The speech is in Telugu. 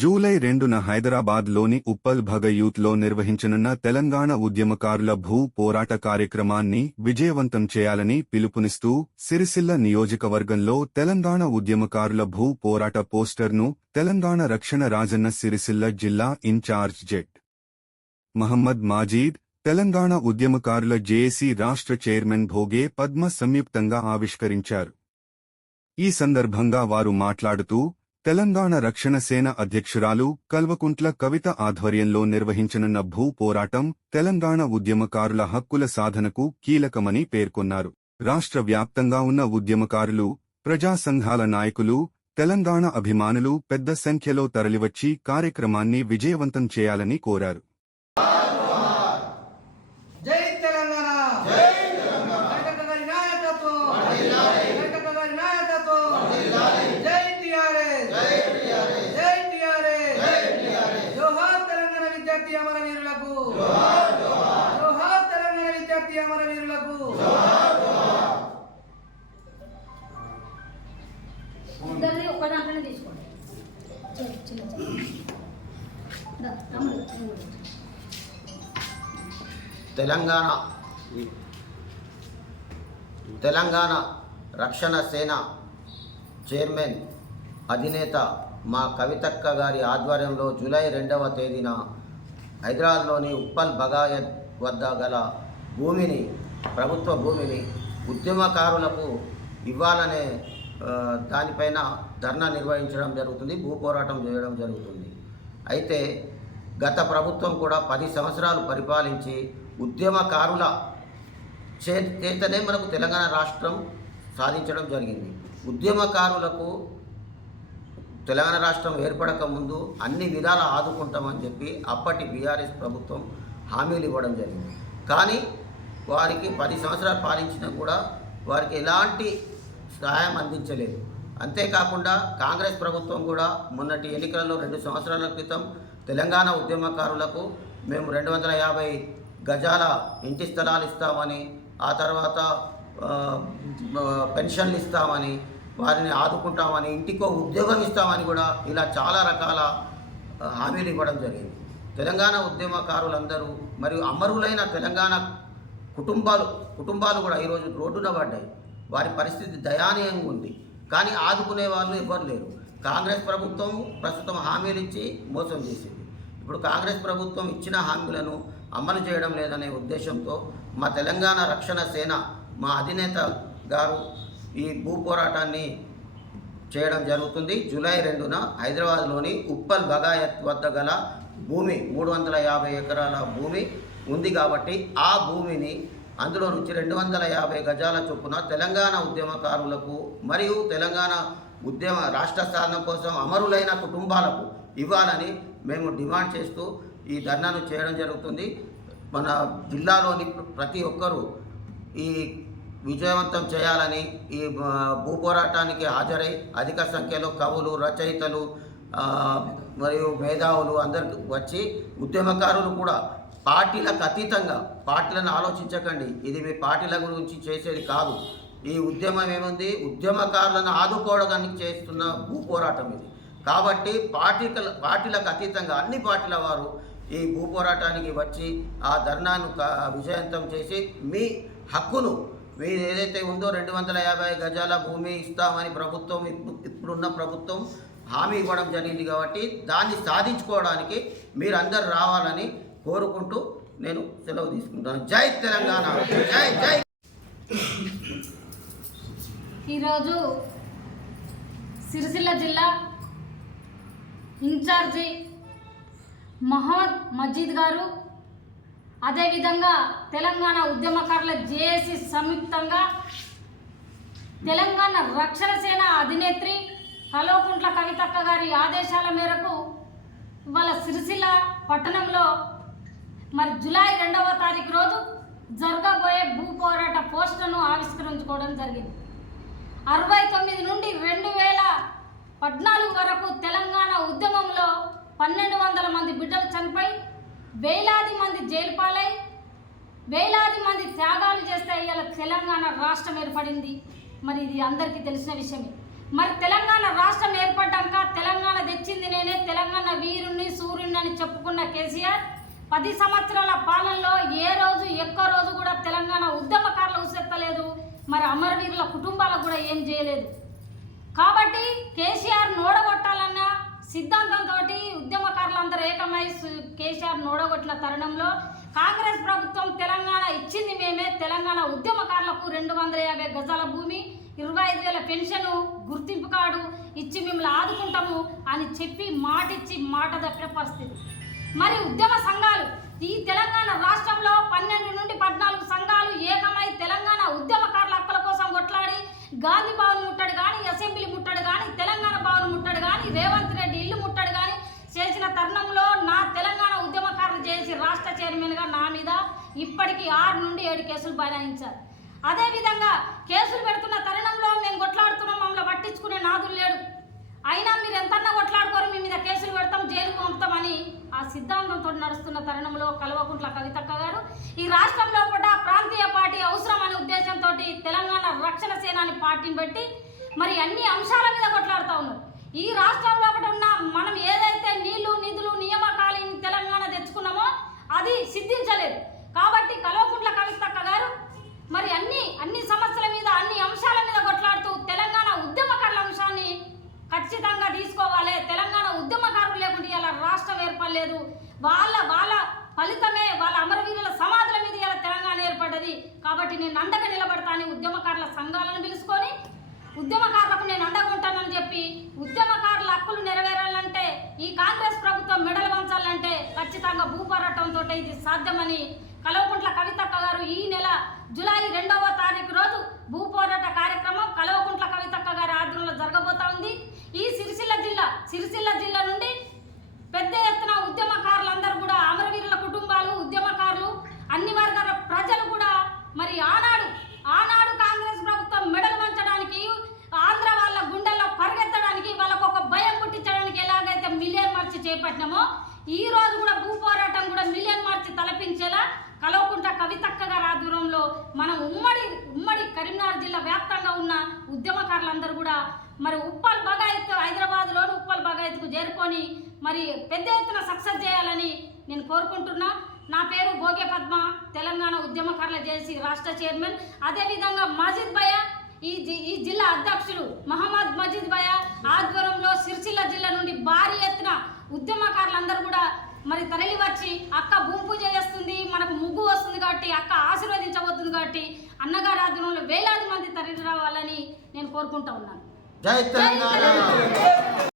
జూలై 2న హైదరాబాద్లోని ఉప్పల్ భగ యూత్లో నిర్వహించనున్న తెలంగాణ ఉద్యమకారుల భూ పోరాట కార్యక్రమాన్ని విజయవంతం చేయాలని పిలుపునిస్తూ సిరిసిల్ల నియోజకవర్గంలో తెలంగాణ ఉద్యమకారుల భూ పోరాట పోస్టర్ను తెలంగాణ రక్షణ రాజన్న సిరిసిల్ల జిల్లా ఇన్ఛార్జ్ జెడ్ మహమ్మద్ మాజీద్, తెలంగాణ ఉద్యమకారుల జేఏసీ రాష్ట్ర చైర్మన్ భోగే పద్మ సంయుక్తంగా ఆవిష్కరించారు. ఈ సందర్భంగా వారు మాట్లాడుతూ తెలంగాణ రక్షణ సేన అధ్యక్షురాలు కల్వకుంట్ల కవిత ఆధ్వర్యంలో నిర్వహించనున్న భూ పోరాటం తెలంగాణ ఉద్యమకారుల హక్కుల సాధనకు కీలకమని పేర్కొన్నారు. రాష్ట్ర వ్యాప్తంగా ఉన్న ఉద్యమకారులు, ప్రజా సంఘాల నాయకులు, తెలంగాణ అభిమానులు పెద్ద సంఖ్యలో తరలివచ్చి కార్యక్రమాన్ని విజయవంతం చేయాలని కోరారు. తెలంగాణ రక్షణ సేన చైర్మన్ అధినేత మా కవితక్క గారి ఆధ్వర్యంలో జూలై 2వ తేదీన హైదరాబాద్లోని ఉప్పల్ బగాయత్ వద్ద గల భూమిని, ప్రభుత్వ భూమిని ఉద్యమకారులకు ఇవ్వాలనే దానిపైన ధర్నా నిర్వహించడం జరుగుతుంది, భూ పోరాటం చేయడం జరుగుతుంది. అయితే గత ప్రభుత్వం కూడా 10 సంవత్సరాలు పరిపాలించి ఉద్యమకారుల చేతనే మనకు తెలంగాణ రాష్ట్రం సాధించడం జరిగింది. ఉద్యమకారులకు తెలంగాణ రాష్ట్రం ఏర్పడక ముందు అన్ని విధాలా ఆదుకుంటామని చెప్పి అప్పటి బీఆర్ఎస్ ప్రభుత్వం హామీలు ఇవ్వడం జరిగింది. కానీ వారికి 10 సంవత్సరాలు పాలించినా కూడా వారికి ఎలాంటి సహాయం అందించలేదు. అంతేకాకుండా కాంగ్రెస్ ప్రభుత్వం కూడా మొన్నటి ఎన్నికలలో 2 సంవత్సరాల క్రితం తెలంగాణ ఉద్యమకారులకు మేము 250 గజాల ఇంటి స్థలాలు ఇస్తామని, ఆ తర్వాత పెన్షన్లు ఇస్తామని, వారిని ఆదుకుంటామని, ఇంటికో ఉద్యోగం ఇస్తామని కూడా ఇలా చాలా రకాల హామీలు ఇవ్వడం జరిగింది. తెలంగాణ ఉద్యమకారులందరూ మరియు అమరులైన తెలంగాణ కుటుంబాలు కూడా ఈరోజు రోడ్డున పడ్డాయి. వారి పరిస్థితి దయానీయంగా ఉంది. కానీ ఆదుకునే వాళ్ళు ఎవ్వరు లేరు. కాంగ్రెస్ ప్రభుత్వం ప్రస్తుతం హామీలు ఇచ్చి మోసం చేసింది. ఇప్పుడు కాంగ్రెస్ ప్రభుత్వం ఇచ్చిన హామీలను అమలు చేయడం లేదనే ఉద్దేశంతో మా తెలంగాణ రక్షణ సేన మా అధినేత గారు ఈ భూ పోరాటాన్ని చేయడం జరుగుతుంది. జూలై 2న హైదరాబాద్లోని ఉప్పల్ బగాయత్ వద్ద గల భూమి 350 ఎకరాల భూమి ఉంది కాబట్టి ఆ భూమిని అందులో నుంచి 250 గజాల చొప్పున తెలంగాణ ఉద్యమకారులకు మరియు తెలంగాణ ఉద్యమ రాష్ట్ర సాధన కోసం అమరులైన కుటుంబాలకు ఇవ్వాలని మేము డిమాండ్ చేస్తూ ఈ ధర్నాను చేయడం జరుగుతుంది. మన జిల్లాలోని ప్రతి ఒక్కరూ ఈ విజయవంతం చేయాలని, ఈ భూ పోరాటానికి హాజరై అధిక సంఖ్యలో కవులు, రచయితలు మరియు మేధావులు అందరు వచ్చి, ఉద్యమకారులు కూడా పార్టీలకు అతీతంగా, పార్టీలను ఆలోచించకండి, ఇది మీ పార్టీల గురించి చేసేది కాదు. ఈ ఉద్యమం ఏముంది, ఉద్యమకారులను ఆదుకోవడానికి చేస్తున్న భూ పోరాటం ఇది. కాబట్టి పార్టీలకు అతీతంగా అన్ని పార్టీల వారు ఈ భూ పోరాటానికి వచ్చి ఆ ధర్నాను విజయవంతం చేసి మీ హక్కును, మీరు ఏదైతే ఉందో 250 గజాల భూమి ఇస్తామని ప్రభుత్వం, ఇప్పుడున్న ప్రభుత్వం హామీ ఇవ్వడం జరిగింది కాబట్టి దాన్ని సాధించుకోవడానికి మీరందరూ రావాలని కోరుకుంటూ నేను సెలవు తీసుకుంటాను. జై తెలంగాణ, జై జై. ఈరోజు సిరిసిల్ల జిల్లా ఇన్ఛార్జి మహమ్మద్ మజీద్ గారు, అదేవిధంగా తెలంగాణ ఉద్యమకారుల జేఏసీ సంయుక్తంగా తెలంగాణ రక్షణ సేన అధినేత్రి కల్వకుంట్ల కవితక్క గారి ఆదేశాల మేరకు ఇవాళ సిరిసిల్ల పట్టణంలో మరి జూలై 2వ తారీఖు రోజు జరగబోయే భూ పోరాట పోస్టర్ను ఆవిష్కరించుకోవడం జరిగింది. 69 నుండి 2014 వరకు తెలంగాణ ఉద్యమంలో 1200 మంది బిడ్డలు చనిపోయి, వేలాది మంది జైలు పాలై, వేలాది మంది త్యాగాలు చేస్తే ఇవాళ తెలంగాణ రాష్ట్రం ఏర్పడింది. మరి ఇది అందరికీ తెలిసిన విషయమే. మరి తెలంగాణ రాష్ట్రం ఏర్పడ్డాక తెలంగాణ తెచ్చింది నేనే, తెలంగాణ వీరుణ్ణి సూర్యుని అని చెప్పుకున్న కేసీఆర్ 10 సంవత్సరాల పాలనలో ఏ రోజు ఒక్క రోజు కూడా తెలంగాణ ఉద్యమకారులు ఉసెత్తలేదు, మరి అమరవీరుల కుటుంబాలకు కూడా ఏం చేయలేదు. కాబట్టి కేసీఆర్ నోడగొట్టాలన్న సిద్ధాంతంతో ఉద్యమకారులందరూ ఏకమై కేసీఆర్ నోడగొట్టిన తరుణంలో కాంగ్రెస్ ప్రభుత్వం తెలంగాణ ఇచ్చింది మేమే, తెలంగాణ ఉద్యమకారులకు 250 గజాల భూమి, 25,000 పెన్షన్, గుర్తింపు కార్డు ఇచ్చి మిమ్మల్ని ఆదుకుంటాము అని చెప్పి మాటిచ్చి మాట తప్పిన పరిస్థితి. మరి ఉద్యమ సంఘాలు ఈ తెలంగాణ రాష్ట్రంలో 12 నుండి 14 సంఘాలు ఏకమై తెలంగాణ ఉద్యమకారుల హక్కుల కోసం కొట్లాడి గాంధీ భవన్ ముట్టడు కానీ, అసెంబ్లీ ముట్టడు కానీ, తెలంగాణ భవన్ ముట్టడు కానీ, రేవంత్ రెడ్డి ఇల్లు ముట్టడు కానీ చేసిన తరుణంలో నా తెలంగాణ ఉద్యమకారులు చేసి రాష్ట్ర చైర్మన్గా నా మీద ఇప్పటికీ 6 నుండి 7 కేసులు బనాయించారు. అదేవిధంగా కేసులు పెడుతున్న తరుణంలో మేము కొట్లాడుతున్నాం, మమ్మల్ని పట్టించుకునే నాదులు లేడు, అయినా మీరు ఎంతన్నా కొట్లాడుకోరు, మీ మీద కేసులు పెడతాం, జైలుకు పంపుతామని ఆ సిద్ధాంతంతో నడుస్తున్న తరుణంలో కల్వకుంట్ల కవితక్క గారు ఈ రాష్ట్రంలో కూడా ప్రాంతీయ పార్టీ అవసరం అనే ఉద్దేశంతో తెలంగాణ రక్షణ సేనాని పార్టీని పెట్టి మరి అన్ని అంశాల మీద కొట్లాడుతూ ఉన్నారు. ఈ రాష్ట్రంలో ఉన్న మనం ఏదైతే నీళ్లు నిధులు నియామకాలు తెలంగాణ తెచ్చుకున్నామో అది సిద్ధించలేదు. కాబట్టి కల్వకుంట్ల కవితక్క గారు మరి అన్ని సమస్యల మీద అన్ని అంశాల మీద కొట్లాడుతూ తెలంగాణ ఉద్యమకారుల అంశాన్ని ఖచ్చితంగా తీసుకోవాలి. తెలంగాణ ఉద్యమకారులు లేకుంటే ఇలా రాష్ట్రం ఏర్పడలేదు. వాళ్ళ ఫలితమే వాళ్ళ అమరవీరుల సమాధుల మీద ఇలా తెలంగాణ ఏర్పడ్డది. కాబట్టి నేను అండగా నిలబడతాను, ఉద్యమకారుల సంఘాలను పిలుచుకొని ఉద్యమకారులకు నేను అండగా ఉంటానని చెప్పి ఉద్యమకారుల హక్కులు నెరవేరాలంటే ఈ కాంగ్రెస్ ప్రభుత్వం మెడలు వంచాలంటే ఖచ్చితంగా భూపోరాటంతో ఇది సాధ్యమని కల్వకుంట్ల కవితక్క గారు ఈ నెల జూలై 2వ తారీఖు రోజు భూపోరాట కార్యక్రమం కల్వకుంట్ల కవితక్క గారి ఆధ్వర్యంలో జరగబోతా ఉంది. ఈ సిరిసిల్ల జిల్లా నుండి పెద్ద ఎత్తున ఉద్యమకారులందరూ కూడా అమరవీరుల కుటుంబాలు, ఉద్యమకారులు, అన్ని వర్గాల ప్రజలు కూడా మరి ఆనాడు కాంగ్రెస్ ప్రభుత్వం మెడలు వంచడానికి, ఆంధ్ర వాళ్ళ గుండెల్లో పరిగెత్తడానికి, వాళ్ళకు ఒక భయం పుట్టించడానికి ఎలాగైతే మిలియన్ మార్చి చేపట్టినామో ఈ రోజు కూడా భూపోరాటం కూడా మిలియన్ మార్చి తలపించేలా కల్వకుంట్ల కవితక్క గారి ఆధ్వర్యంలో మనం ఉమ్మడి కరీంనగర్ జిల్లా వ్యాప్తంగా ఉన్న ఉద్యమకారులందరూ కూడా మరి ఉప్పల్ బగాయత్ హైదరాబాద్లోని ఉప్పల్ బగాయత్కు చేరుకొని మరి పెద్ద ఎత్తున సక్సెస్ చేయాలని నేను కోరుకుంటున్నా. నా పేరు భోగే పద్మ, తెలంగాణ ఉద్యమకారుల జేఏసీ రాష్ట్ర చైర్మన్. అదేవిధంగా మజీద్ భయ్య ఈ జిల్లా అధ్యక్షులు మహమ్మద్ మజీద్ భయ్య ఆధ్వర్యంలో సిరిసిల్ల జిల్లా నుండి భారీ ఎత్తున ఉద్యమకారులందరూ కూడా మరి తరలి వచ్చి అక్క భూమి పూజ చేస్తుంది, మనకు ముగ్గు వస్తుంది కాబట్టి అక్క ఆశీర్వదించబోతుంది కాబట్టి అన్నగారి ఆధ్వర్యంలో వేలాది మంది తరలి రావాలని నేను కోరుకుంటా ఉన్నాను. జై తెలంగాణ.